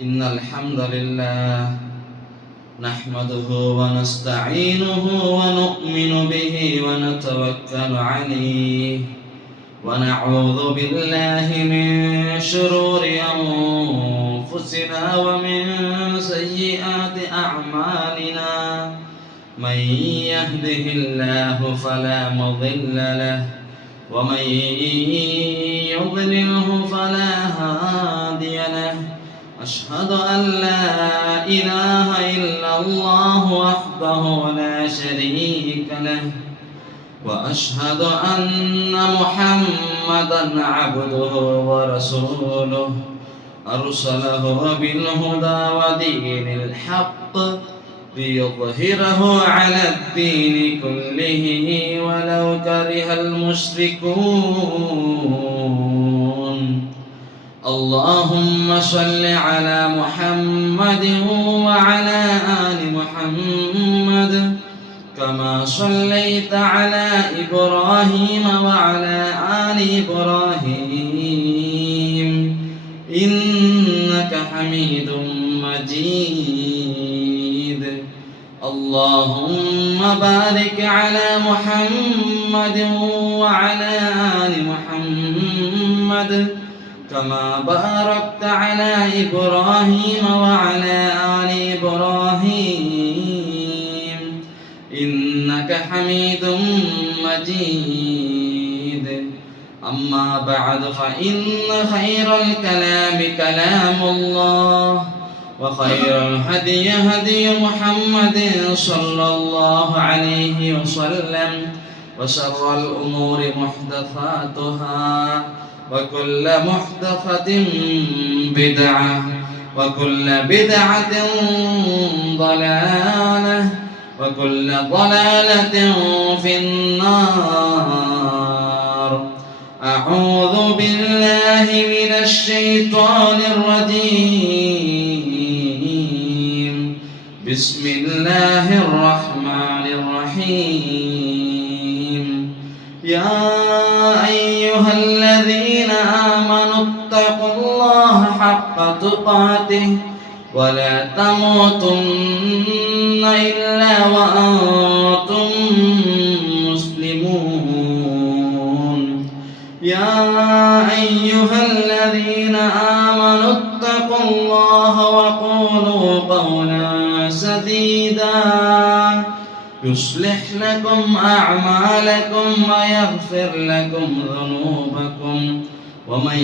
إن الحمد لله نحمده ونستعينه ونؤمن به ونتوكل عليه ونعوذ بالله من شرور أنفسنا ومن سيئات أعمالنا من يهده الله فلا مضل له ومن يضلله فلا هادي له أشهد أن لا إله إلا الله وحده لا شريك له وأشهد أن محمدًا عبده ورسوله أرسله بالهدى ودين الحق ليظهره على الدين كله ولو كره المشركون اللهم صل على محمد وعلى آل محمد كما صليت على إبراهيم وعلى آل إبراهيم إنك حميد مجيد اللهم بارك على محمد وعلى آل محمد كما باركت على إبراهيم وعلى آل إبراهيم إنك حميد مجيد أما بعد فإن خير الكلام كلام الله وخير الهدي هدي محمد صلى الله عليه وسلم وشر الأمور محدثاتها وكل محدثة بدعة وكل بدعة ضلالة وكل ضلالة في النار أعوذ بالله من الشيطان الرجيم بسم الله الرحمن الرحيم يا أيها الذين آمنوا اتقوا الله حق تقاته ولا تموتن إلا وأنتم مسلمون يا أيها الذين آمنوا اتقوا الله وقولوا قولا سديدا يصلح لكم أعمالكم ويغفر لكم ذنوبكم ومن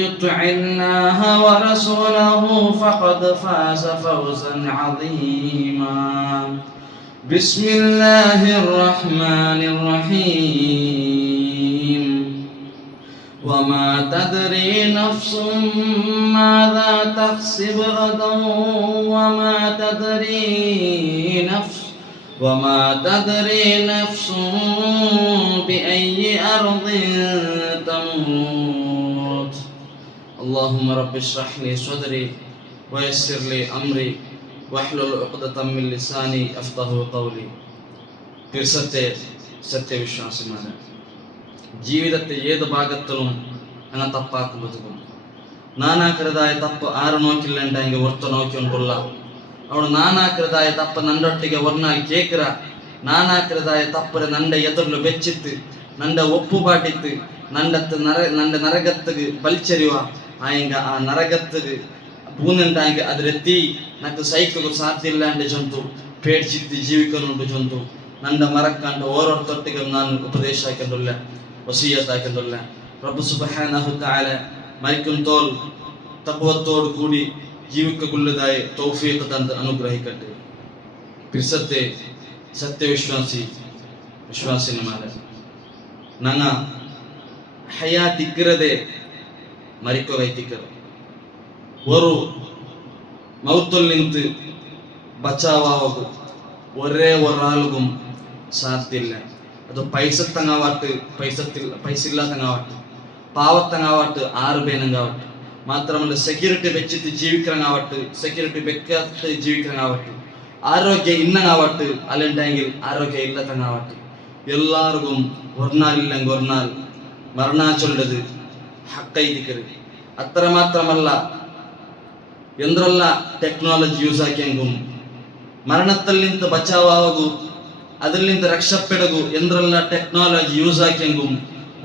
يطع الله ورسوله فقد فاز فوزا عظيما بسم الله الرحمن الرحيم وما تدري نفس ماذا تكسب غدا وما تدري نفس بأي أرض تموت اللهم رب اشرح لي صدري ويسر لي أمري واحلل عقدة من لساني يفقهوا قولي സത്യവിശ്വാസിമാരെ ജീവിതത്തെ ഏത് ഭാഗത്തിലും അങ്ങനെ തപ്പാക്കുമ്പോഴത്തേക്കും ನಾನಾಕರದಾಯ ತಪ್ಪು ಆರು ನೋಕಿಲ್ಲಂಟ ಹಿಂಗೆ ಹೊರ್ತು ನೋಕಿಕೊಂಡ್ಕೊಲ್ಲ ಅವಳು ನಾನಾಕರದಾಯ ತಪ್ಪ ನಂದೊಟ್ಟಿಗೆ ಒರ್ನಾಲ್ ಕೇಕ್ರ ನಾನಾಕರದಾಯ ತಪ್ಪರೆ ನಂಡ ಎದುರ್ಲು ಬೆಚ್ಚಿತ್ತು ನಂಡ ಒಪ್ಪು ಬಾಟಿತ್ತು ನಂಡ ನರಗತ್ತಿಗೆ ಬಲ್ಚರಿವ ಆಯಂಗ ಆ ನರಗತ್ತಿಗೆ ಬೂನಂಟ ಆಯ್ಕೆ ಅದ್ರೆತ್ತಿ ನಕ್ಕು ಸೈಕಲು ಸಾಧ್ಯ ಇಲ್ಲ ಅಂಡೆ ಜಂತು ಪೇಡ್ಚಿತ್ತು ಜೀವಿಕನುಂಟು ಜಂತು ನಂಡ ಮರಕ್ಕಂಡ ಓರೊಟ್ಟೊಟ್ಟಿಗೆ ನಾನು ಉಪದೇಶ ಹಾಕಿಲ್ಲ ವಸೀಯತ್ ಹಾಕಿಲ್ಲ ಪ್ರಭು ಸುಬ್ಹಾನಹು ತಆಲ മരിക്കും തോൽ തഖ്വത്തോട് കൂടി ജീവിക്കുള്ളതായ തൗഫീഖ് തന്ന് അനുഗ്രഹിക്കട്ടെ. പിർസത്തെ സത്യവിശ്വാസിനിമാരെ നങ്ങ ഹയാത്തിക്കറದೆ മരിക്കുകയത്തിക്കറ ഒരു മൗത്തിൽ നിന്ത് ബച്ചാവാകും ഒരേ ഒരാൾക്കും സാധ്യമില്ല. അത് പൈസ തങ്ങാവാട്ട് പൈസ ഇല്ലാ തങ്ങാവാട്ട് പാവത്തങ്ങാവട്ട് 6 പേനങ്ങാവട്ട് മാത്രമല്ല സെക്യൂരിറ്റി വെച്ചിട്ട് ജീവിക്കണങ്ങാവട്ട് സെക്യൂരിറ്റി വെക്കാത്ത ജീവിക്കണങ്ങാവട്ട് ആരോഗ്യം ഇന്നങ്ങാവട്ട് അല്ലെണ്ടെങ്കിൽ ആരോഗ്യം ഇല്ലത്തങ്ങാവട്ട് എല്ലാവർക്കും ഒർനാലില്ലെങ്കിൽ ഒർനാൽ മരണ ചൊല്ലത് ഹക്കൈതിക്കരുത്. അത്രമാത്രമല്ല ಎಂದ್ರಲ್ಲ ಟೆಕ್ನಾಲಜಿ ಯೂಸ್ ಆಕ್ಯಂಗುಂ ಮರಣತ್ತಲ್ಲಿಂತ ಬಚಾವಾಗು ಅದರಲ್ಲಿಂದ ರಕ್ಷಪೆಡಗು ಎಂದ್ರಲ್ಲ ಟೆಕ್ನಾಲಜಿ ಯೂಸ್ ಆಕ್ಯಂಗುಂ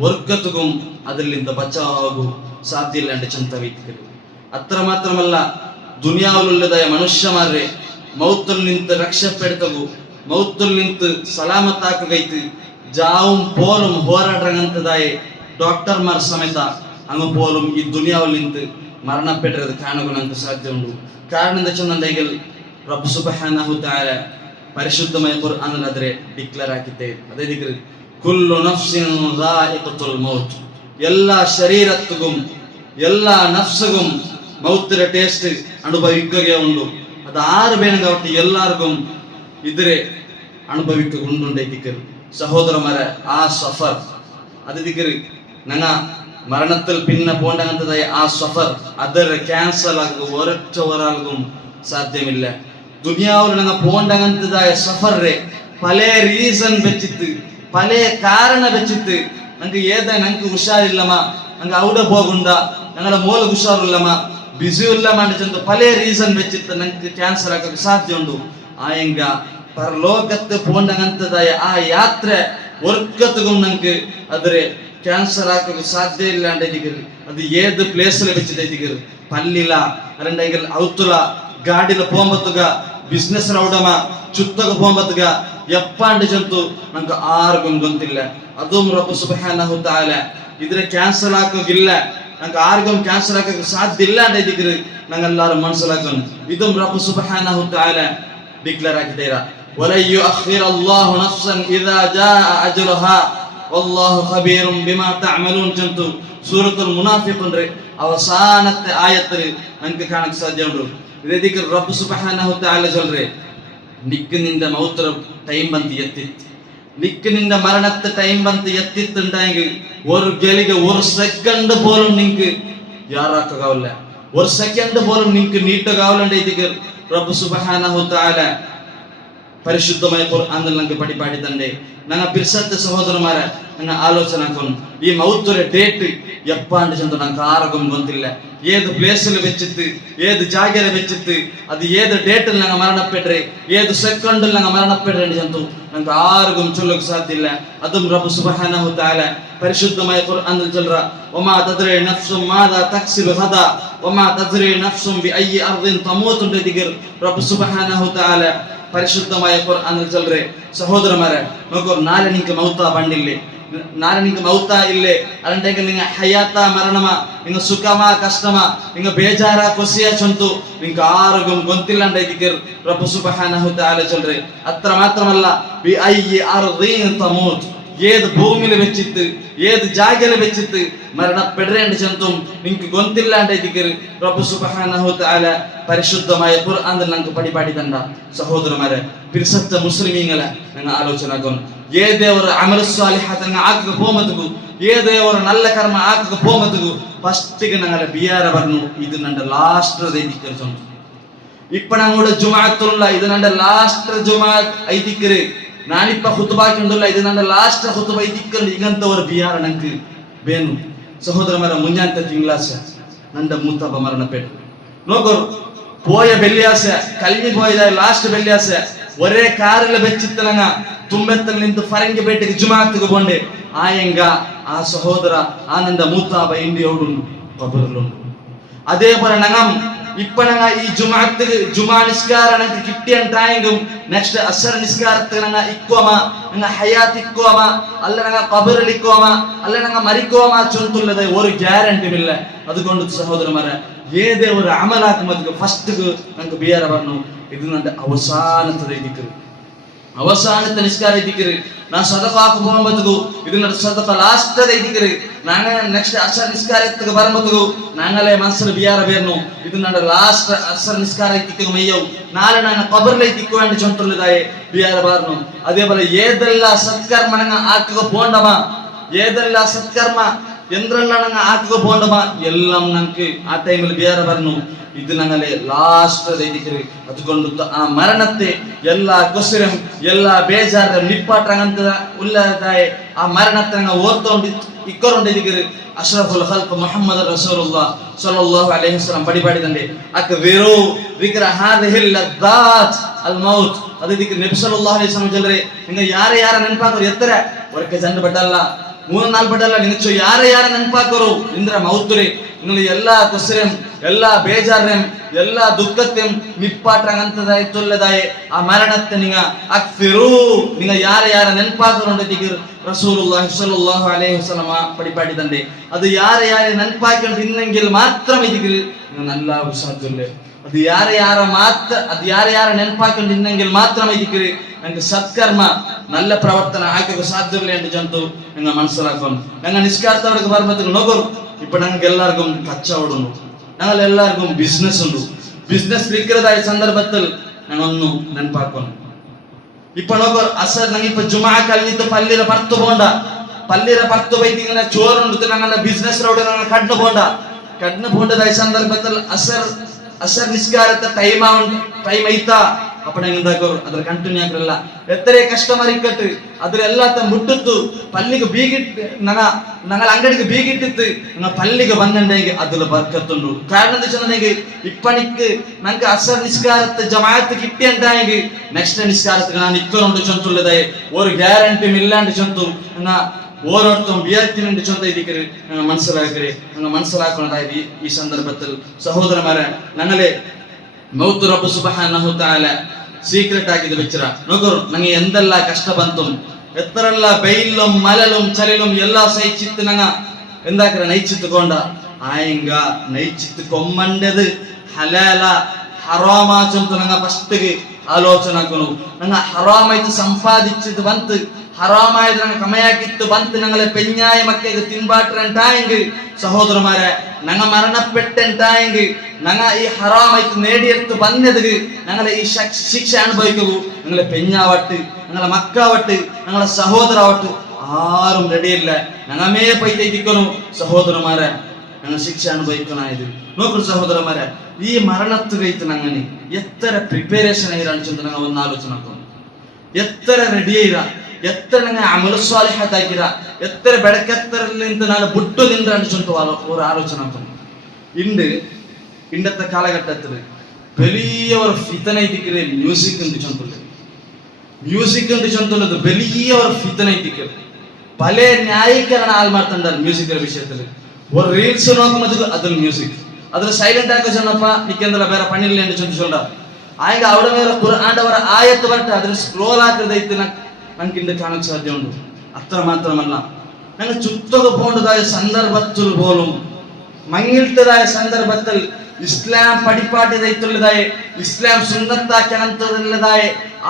ವರ್ಗತುಗುಂ ಅದರಲ್ಲಿಂದ ಬಚಾವಾಗು ಸಾಧ್ಯ ಇಲ್ಲ అంటే ಚಂತವಿತ್ತು ಅತ್ರ ಮಾತ್ರಮಲ್ಲ ದುನಿಯಾವುಲ್ಲದ ಮನುಷ್ಯ ಮಾರ್ರೆ ಮೌತ್ತಲ್ಲಿಂತ ರಕ್ಷಪೆಡತಗು ಮೌತ್ತಲ್ಲಿಂತ ಸಲಾಮತ್ತಾಕಗೈತು ಜಾവും പോലും ಹೋರಾಡ್ರಂಗಂತದಾಯೆ ಡಾಕ್ಟರ್ ಮಾರ್ ಸಮೇತ അങ്ങ് പോലും ഈ ദുനിയാവിലിന്ത് മരണപ്പെട്ടത് കാണുക നമുക്ക് സാധ്യമുണ്ട്. കാരണം എന്താ വെച്ചാൽ റബ്ബ് സുബ്ഹാനഹു തആല പരിശുദ്ധമായ ഖുർആനിൽ അതിനെ ഡിക്ലെയർ ആക്കിത്തേ. അതായത് കുല്ലു നഫ്സിൻ ദാഇഖത്തുൽ മൗത്ത്, എല്ലാ ശരീരത്തും എല്ലാ നഫ്സും മൗത്തിന്റെ ടേസ്റ്റ് അനുഭവിക്കുകയുള്ളൂ. അത് ആര് വേണമെങ്കിൽ എല്ലാവർക്കും ഇതിരെ അനുഭവിക്കുന്നുണ്ടെങ്കിൽ സഹോദരന്മാരെ ആ സഫർ അത് ഞങ്ങ മരണത്തിൽ പിന്നെ പോകേണ്ടതായ ആ സഫർ ಅದರ ಕ್ಯಾನ್ಸಲ್ ಆಗುವ ಒರಟ ಒರಾಲ್ಗೂ ಸಾಧ್ಯವಿಲ್ಲ. ದುನಿಯಾவில் ഞങ്ങ പോകേണ്ടതായ സഫർ പല റീസൺ വെച്ചിട്ട് പല കാരണം വെച്ചിട്ട് ഞങ്ങൾക്ക് ഞങ്ങൾക്ക് ഉഷാറില്ലമ്മ, ഞങ്ങൾക്ക് അവിടെ പോകണ്ട, ഞങ്ങളുടെ മോൾക്ക് ഉഷാറില്ലമ്മ, ബിസി ഇല്ലമ്മ എന്ന് പല റീസൺ വെച്ചിട്ട് ഞങ്ങൾക്ക് ക്യാൻസൽ ആക്കാൻ സാധ്യമുണ്ട്. ആയെങ്ക പരലോകത്ത് പോകേണ്ടതായ ആ യാത്ര ഒർക്കത്തും ഞങ്ങൾക്ക് അതിരെ ಕ್ಯಾನ್ಸರ್ ಆಗೋಕೆ ಸಾಧ್ಯ ಇಲ್ಲ ಅಂದಿದ್ದೀರಿ. ಅದು ಏದು ಪ್ಲೇಸಲ್ಲಿ ಬೆಚ್ಚಿದ್ದೀರಿ ಪಲ್ಲಿಲ ಅರಂಡೈಗಲ್ ಔತುಲ ಗಾಡಿಲ ಪೋಂಬತ್ತುಗ ಬಿಸ್ನೆಸ್ ರೌಡಮ ಚುತ್ತಗ ಪೋಂಬತ್ತುಗ ಎಪ್ಪ ಅಂಡಿ ಜಂತು ನಂಗೆ ಆರ್ಗೊಂದು ಗೊತ್ತಿಲ್ಲ. ಅದು ರಬ್ಬ ಸುಬ್ಹಾನಹು ತಆಲ ಇದ್ರೆ ಕ್ಯಾನ್ಸಲ್ ಆಗೋಗಿಲ್ಲ, ನಂಗೆ ಆರ್ಗಂ ಕ್ಯಾನ್ಸಲ್ ಆಗೋಕೆ ಸಾಧ್ಯ ಇಲ್ಲ ಅಂದಿದ್ದೀರಿ. ನಂಗೆಲ್ಲಾರು ಮನಸ್ಸಲಾಗೋನು ಇದು ರಬ್ಬ ಸುಬ್ಹಾನಹು ತಆಲ ಡಿಕ್ಲೇರ್ ಆಗಿದ್ದೀರಾ. ವಲೈ ಯುಅಖಿರಲ್ಲಾಹು ನಫ್ಸನ್ ಇದಾ ಜಾಅ ಅಜ್ರುಹಾ ವಲ್ಲಾಹು ಖಬೀರುಂ ಬಿಮಾ ತಅಮಲೂನ್ ಚಂತು ಸೂರತುಲ್ ಮುನಾಫಿಕೂನ್ ರೇ ಅವಸಾನത്തെ ಆಯത്തിൽ നമുക്ക് കാണാൻ സാധ്യമുണ്ട്. ഇതേക്ക് റബ്ബ് സുബ്ഹാനഹു തആല ചൊല്റേ നിക്ക് നിന്റെ മൗത്ര ടൈം ಬಂತು ಎತ್ತಿತ್ತು, നിക്ക് നിന്റെ മരണത്തെ ടൈം ಬಂತು ಎತ್ತಿತ್ತುണ്ടെങ്കിൽ ഒരു ഗലിಗೆ ഒരു സെക്കൻഡ് പോലും നിങ്ങൾക്ക് യാറാക്കാവില്ല, ഒരു സെക്കൻഡ് പോലും നിങ്ങൾക്ക് നീട്ടകാവില്ല. ഇതിക്ക് റബ്ബ് സുബ്ഹാനഹു തആല പരിശുദ്ധമായ ഖുർആനിൽ നമുക്ക് പഠിപ്പാടിത്തണ്ടേ. ഞങ്ങൾ പിരിസത്തെ സഹോദരന്മാരെ ഞങ്ങൾ ആലോചന ആക്കുന്നു ഈ മൗത്തൊരു ഡേറ്റ് എപ്പാണ്ട് ചെന്ന് ഞങ്ങൾക്ക് ആർക്കും ಗೊತ್ತಿಲ್ಲ. ഏത് പ്ലേസിൽ വെച്ചിട്ട് ഏത് ജാഗയിൽ വെച്ചിട്ട് അത് ഏത് ഡേറ്റിൽ ഞങ്ങൾ മരണപ്പെട്ടെ ഏത് സെക്കൻഡിൽ ഞങ്ങൾ മരണപ്പെട്ടേണ്ടി ചെന്നു ഞങ്ങൾക്ക് ആർക്കും ചൊല്ലക്ക് സാധ്യമില്ല. അതും റബ്ബ് സുബ്ഹാനഹു തആല പരിശുദ്ധമായ ഖുർആനിൽ ചൊല്ലറ വമാ തദ്രി നഫ്സും മാദാ തക്സിബു ഗദാ വമാ തദ്രി നഫ്സും ബിഅയ്യി അർദിൻ തമൂതു ദിക്ർ റബ്ബ് സുബ്ഹാനഹു തആല പരിശുദ്ധമായ ഖുർആനിൽ ചൊല്ലറെ സഹോദരന്മാരെ നോക്കൂ, നാളെ നിങ്ങൾക്ക് മൗത്താ പണ്ടില്ലേ, നാളെ നിങ്ങൾക്ക് മൗത്താ ഇല്ലേ അല്ലെണ്ടെങ്കിൽ നിങ്ങൾ ഹയാത്ത മരണമ, നിങ്ങൾ സുഖമാ കഷ്ടമാ, നിങ്ങൾ ಬೇಜಾರ ಖುಷಿಯ ಚಂತು നിങ്ങൾക്ക് ആർക്കും ಗೊತ್ತಿಲ್ಲಂದಿದ್ದೀರಿ റബ്ബ് സുബ്ഹാനഹു തആല ചൊല്ലറെ. അത്ര മാത്രമല്ല ബിഅയ്യി അർദിൻ തമൂത്, ഏത് ഭൂമിയിൽ വെച്ചിട്ട് ഏത് ജാഗയിൽ വെച്ചിട്ട് മരണപ്പെടേണ്ടി ചെന്നും നിങ്ങൾക്ക് ಗೊತ್ತಿಲ್ಲಂದಿದ್ದೀರಿ റബ്ബ് സുബ്ഹാനഹു തആല പരിശുദ്ധമായ ഖുർആനിൽ നമുക്ക് പഠിപ്പാടിത്തണ്ട. സഹോദരന്മാരെ പിരിസത്ത മുസ്ലിമീങ്ങളെ ഞങ്ങൾ ആലോചന ആക്കുന്നു ഏതേവರ ಅಮಲ ಸಾಲಿಹಾತ್ ಆಕಕ್ಕೆ ಹೋಮತಗು ಏದೇವರ നല്ല ಕರ್ಮ ಆಕಕ್ಕೆ ಹೋಮತಗು ಫಸ್ಟಿಗೆ ഞങ്ങളെ ಬಿಯಾರ ಬರ್ನು ಇದು ನನ್ನ ಲಾಸ್ಟ್ ಐದಿಕ್ಕರು ಚಂತು ಇಪ್ಪ ഞങ്ങളുടെ ಜುಮಾಅತ್ತುಲ್ಲ ಇದು ನನ್ನ ಲಾಸ್ಟ್ ಜುಮಾಅತ್ ಐದಿಕ್ಕರು ನಾನಿಪ್ಪ ಖುತ್ಬಾಕಿಂಡುಲ್ಲ ಇದು ನನ್ನ ಲಾಸ್ಟ್ ಖುತ್ಬಾ ಐದಿಕ್ಕರು ಈಗಂತವರ ಬಿಯಾರ ನಂಗೆ ಬೇನು. ಸಹೋದರಮರ ಮುಂಜಾಂತ ತಿಂಗಳಾಸ ನಂದ ಮೂತಬ್ಬ ಮರಣಪೇಟು നോക്കൂ പോയ വെള്ളിയാഴ്ച കഴിഞ്ഞു പോയതായ ലാസ്റ്റ് വെള്ളിയാഴ്ച ഒരേ കാറിൽ വെച്ചിത്തലങ്ങ തുമ്പത്തിൽ നിന്ന് ഫരങ്കി പേട്ടക്ക് ജുമാഅത്തുക്ക് പോണ്ടേ ആയെങ്ക ആ സഹോദര ആ നിന്റെ മൂത്താബ ഇന്ത്യയോടുണ്ട് ഖബറിലുണ്ട്. അതേപോലെ ഞങ്ങം ഇപ്പൊ ഞങ്ങ ഈ ജുമാഅത്തുക്ക് ജുമാ നിസ്കാരം ഞങ്ങൾക്ക് കിട്ടിയണ്ടായെങ്കിലും നെക്സ്റ്റ് അസർ നിസ്കാരത്തിന് ഞങ്ങ ഇക്കുവമ ഞങ്ങ ഹയാത്ത് ഇക്കുവമ അല്ല ഞങ്ങ ഖബറിൽ ഇക്കുവമ അല്ല ഞങ്ങ മരിക്കുവമ ചൊല്ലുള്ളത് ഒരു ഗ്യാരണ്ടിയുമില്ല. അതുകൊണ്ട് സഹോദരന്മാരെ ഏതേ ഒരു അമലാക്കുമ്പോൾ ഫസ്റ്റ് ഞങ്ങൾക്ക് ബിയാര പറഞ്ഞു ഇത് ನನ್ನ അവസാനത്തെ ദിക്ർ, അവസാനത്തെ നിസ്കാര ദിക്ർ. ഞാൻ സദഖാക്ക് പോകുമ്പോഴത്തേക്കു ഇത് ನನ್ನ സദഖ ലാസ്റ്റ് ദിക്ർ. ನಾನು ನೆಕ್ಸ್ಟ್ ಅಸರ್ ನಿಸ್ಕಾರಕ್ಕೆ ಬರಬಹುದು ನಾನಲೆ ಮನಸ್ಸಲ್ಲಿ ಬಿಯಾರ ಬೇರ್ನು ಇದು ನನ್ನ ಲಾಸ್ಟ್ ಅಸರ್ ನಿಸ್ಕಾರ ಇತ್ತಿಗೆ ಮೈಯವು ನಾಳೆ ನಾನು ಕಬರ್ಲೆ ಇತ್ತಿಕ್ಕು ಅಂತ ಚೊಂಟುಲ್ಲದಾಯೆ ಬಿಯಾರ ಬಾರ್ನು. അതേപോലെ ഏതെല്ലാം സത്കർമ്മ ആക്കുക പോണ്ടമ ഏതെല്ലാം സത്കർമ്മ എന്തെല്ലാം ഞങ്ങൾ ആക്കുക പോകണ്ടമാ എല്ലാം ഞങ്ങൾക്ക് ആ ടൈമിൽ വേറെ പറഞ്ഞു. ഇത് ഞങ്ങളെ ലാസ്റ്റ് രീതിക്ക് അതുകൊണ്ട് ആ മരണത്തെ എല്ലാ കൊസരം എല്ലാ ബേജാറും നിപ്പാട്ടങ്ങനത്തെ ഉള്ളതായ ആ മരണത്തെ ഞങ്ങൾ ഓർത്തോണ്ട് ഇക്കറുണ്ട് ഇതിക്ക് അഷ്റഫുൽ ഖൽഖ് മുഹമ്മദ് റസൂലുള്ളാഹി സ്വല്ലല്ലാഹു അലൈഹി വസല്ലം പടിപാടിതണ്ട് അക്ക് വെറു വിക്ര ഹാദിഹിൽ ലദ്ദാത്ത് അൽ മൗത്ത് അത് ഇതിക്ക് നബി സല്ലല്ലാഹു അലൈഹി വസല്ലം ജല്ലരെ നിങ്ങൾ ಯಾರೆ ನೆನಪಾಕರು ಎತ್ತರ ಒರಕೆ ಜಂಡ ಬಡ್ಡಲ್ಲ 3-4 ಬಡ್ಡಲ್ಲ ನಿಂಚು ಯಾರೆ ನೆನಪಾಕರು ಇಂದ್ರ ಮೌತುರಿ നിങ്ങൾ എല്ലാ കുസരം എല്ലാ ബേജാറും എല്ലാ ദുഃഖത്തെയും നിപ്പാട്ടങ്ങനത്തതായിട്ടുള്ളതായ ആ മരണത്തെ നിങ്ങൾ ಯಾರೆ ನೆನಪಾಕറുണ്ട് റസൂലുള്ളാഹി സ്വല്ലല്ലാഹു അലൈഹി വസല്ലം പടിപാടിതണ്ട് അത് ಯಾರೆ ನೆನಪಾಕೊಂಡು ಇನ್ನೆങ്കിൽ ಮಾತ್ರ ഇതിക്ക് നല്ല സാധ്യതയുള്ളൂ. അത് ಯಾರೆ ನೆನಪಾಕೊಂಡು ಇನ್ನೆങ്കിൽ ಮಾತ್ರ ഇതിക്ക് ഞങ്ങൾക്ക് സത്കർമ്മ നല്ല പ്രവർത്തനം ആക്കുക സാധ്യതയില്ല എന്ന് ജന്തു നിങ്ങൾ മനസ്സിലാക്കണം. ഞങ്ങൾ നിസ്കാരത്തോടൊക്കെ പറയുമ്പോൾ നോക്കൂ, ഇപ്പൊ ഞങ്ങൾക്ക് എല്ലാവർക്കും കച്ചവടം ഉണ്ട്, ഞങ്ങൾ എല്ലാവർക്കും ബിസിനസ് ഉണ്ട്. ബിസിനസ് വിൽക്കുന്നതായ സന്ദർഭത്തിൽ ഞങ്ങളൊന്നും നെനപ്പാക്കണം. ഇപ്പൊ നോക്കൂ, അസർ ഞങ്ങൾ ഇപ്പൊ ജുമാ കഴിഞ്ഞിട്ട് പള്ളിയിലെ പുറത്തു പോണ്ട, പള്ളിയിലെ പുറത്തു പോയിട്ട് ഇങ്ങനെ ചോറുണ്ടെടുത്ത് ഞങ്ങളുടെ ബിസിനസ്സിലോട് ഞങ്ങൾ കടന്നു പോണ്ടതായ സന്ദർഭത്തിൽ അസർ നിസ്കാരത്തെ ടൈം ಐತಾ ಅಪ್ಪ ನಂಗೆ ಅದ್ರ ಕಂಟಿನ್ಯೂ ಆಗಿರಲ್ಲ. ಎತ್ತರೆ ಕಸ್ಟಮರ್ ಇಕ್ಕಟ್ಟು ಅದ್ರೆಲ್ಲತ್ತ ಮುಟ್ಟಿತ್ತು ಪಲ್ಲಿಗೆ ಬೀಗಿಟ್ಟು ഞങ്ങൾ ಅಂಗಡಿಗೆ ಬೀಗಿಟ್ಟಿತ್ತು ഞങ്ങൾ പള്ളിಗೆ ಬಂದಂಡೆಗೆ അതിൽ ബർക്കത്തുണ്ട്. കാരണം എന്താ വെച്ചാൽ ഇപ്പണിക്ക് ഞങ്ങൾക്ക് അസർ നിസ്കാരത്തെ ജമാഅത്ത് കിട്ടിയുണ്ടായെങ്കിൽ നെക്സ്റ്റ് നിസ്കാരത്തിന് ഞാൻ നിൽക്കുന്നുണ്ട് ചൊന്തുള്ളതായി ഒരു ഗ്യാരണ്ടിയും ഇല്ലാണ്ട് ചൊന്തു എന്നാ ഓരോരുത്തരും വിയർത്തിനുണ്ട് ചൊന്ത ഇതിക്കര് ഞങ്ങൾ മനസ്സിലാക്കുന്നതായത് ഈ സന്ദർഭത്തിൽ സഹോദരന്മാരെ ഞങ്ങളെ മൗത്ത് റബ്ബ് സുബ്ഹാനഹു തആല സീക്ರೆಟ್ ಆಗಿದೆ വെച്ചರ നോക്കൂ. ನಂಗೆ ಎಂದೆಲ್ಲ ಕಷ್ಟ ಬಂತು, ಎತ್ತರೆಲ್ಲ ಬೈലും ಮಲലും ಚಲಿലും ಎಲ್ಲ ಸಹಿಚಿತ್ತು ನಂಗ ಎಂದಾಕ್ರ ನೈಚಿತ್ತುಕೊಂಡ ಆಯಂಗ ನೈಚಿತ್ತುಕೊಂಬಂಡದು ಹಲಾಲ ಹರಾಮ ಚಂತ ನಂಗ ಫಸ್ಟ್ಗೆ ಆಲೋಚನೆ ಹಾಕೋನು. ನಂಗ ಹರಾಮಾಯ್ತು ಸಂಪಾದಿಸಿದ್ದು ಬಂತು, ഹറാമായത് ഞങ്ങൾ കമയാക്കിത്ത് ബന്ത് ഞങ്ങളെ പെഞ്ഞായ മക്കൾക്ക് തിൻപാട്ടുണ്ടായെങ്കിൽ സഹോദരന്മാരെ ഞങ്ങൾ മരണപ്പെട്ടുണ്ടായെങ്കിൽ ഞങ്ങൾ ഈ ഹറാമായിട്ട് നേടിയെടുത്ത് വന്നത് ഞങ്ങളെ ഈ ശിക്ഷ അനുഭവിക്കൂ. ഞങ്ങളെ പെഞ്ഞാവട്ട്, ഞങ്ങളെ മക്കാവട്ട്, ഞങ്ങളെ സഹോദരാവട്ട് ആരും റെഡിയില്ല. ഞങ്ങമേ പൈത്തിക്കണു സഹോദരന്മാരെ, ഞങ്ങൾ ശിക്ഷ അനുഭവിക്കണായത്. നോക്കൂ സഹോദരന്മാരെ, ഈ മരണത്തുകയത്ത് ഞങ്ങനെ എത്ര പ്രിപ്പറേഷൻ ആയിരാണ് ഞങ്ങൾ ഒന്ന് ആലോചന, എത്ര റെഡി ആയിരാ, എത്ര നിങ്ങൾ അമൽ സ്വാലിഹത്താക്കിര, എത്ര ബെടക്കത്തറിൽ നിന്ന് നാളെ ബുട്ടു നിന്നാണ് ചൊല്ലുക ഒരു ആലോചന. ഇന്നത്തെ കാലഘട്ടത്തിൽ വലിയ ഒരു ഫിതനൈതിക്കല് മ്യൂസിക് ഉണ്ട് ചൊല്ലുള്ളത്, വലിയ ഒരു ഫിതനൈതിക്കൽ പല ന്യായീകരണ ആൾമാർത്തുണ്ടാൽ മ്യൂസിക്കൽ വിഷയത്തിൽ. ഒരു റീൽസ് നോക്കുമ്പോൾ അതിൽ മ്യൂസിക്, അതിൽ സൈലന്റ് ആക്കി ചെന്നപ്പ നിൽക്കുന്നതില്ല വേറെ പണിയില്ല എന്ന് ചൊല്ല ആയെങ്ക അവിടെ വേറെ ഖുർആന്റെ ഒരു ആയത്ത് വരട്ടെ അതിൽ സ്ക്രോൾ ആക്കുന്നതായിട്ട് നമുക്ക് ഇന്ന് കാണാൻ സാധ്യമുണ്ട്. അത്ര മാത്രമല്ല, ഞങ്ങൾ ചുറ്റൊക്കെ പോകേണ്ടതായ സന്ദർഭത്തിൽ പോലും മങ്ങിട്ടതായ സന്ദർഭത്തിൽ ഇസ്ലാം പടിപ്പാട്ടിയതായിട്ടുള്ളതായ ഇസ്ലാം സുന്നത്താക്കണത്തുള്ളതായ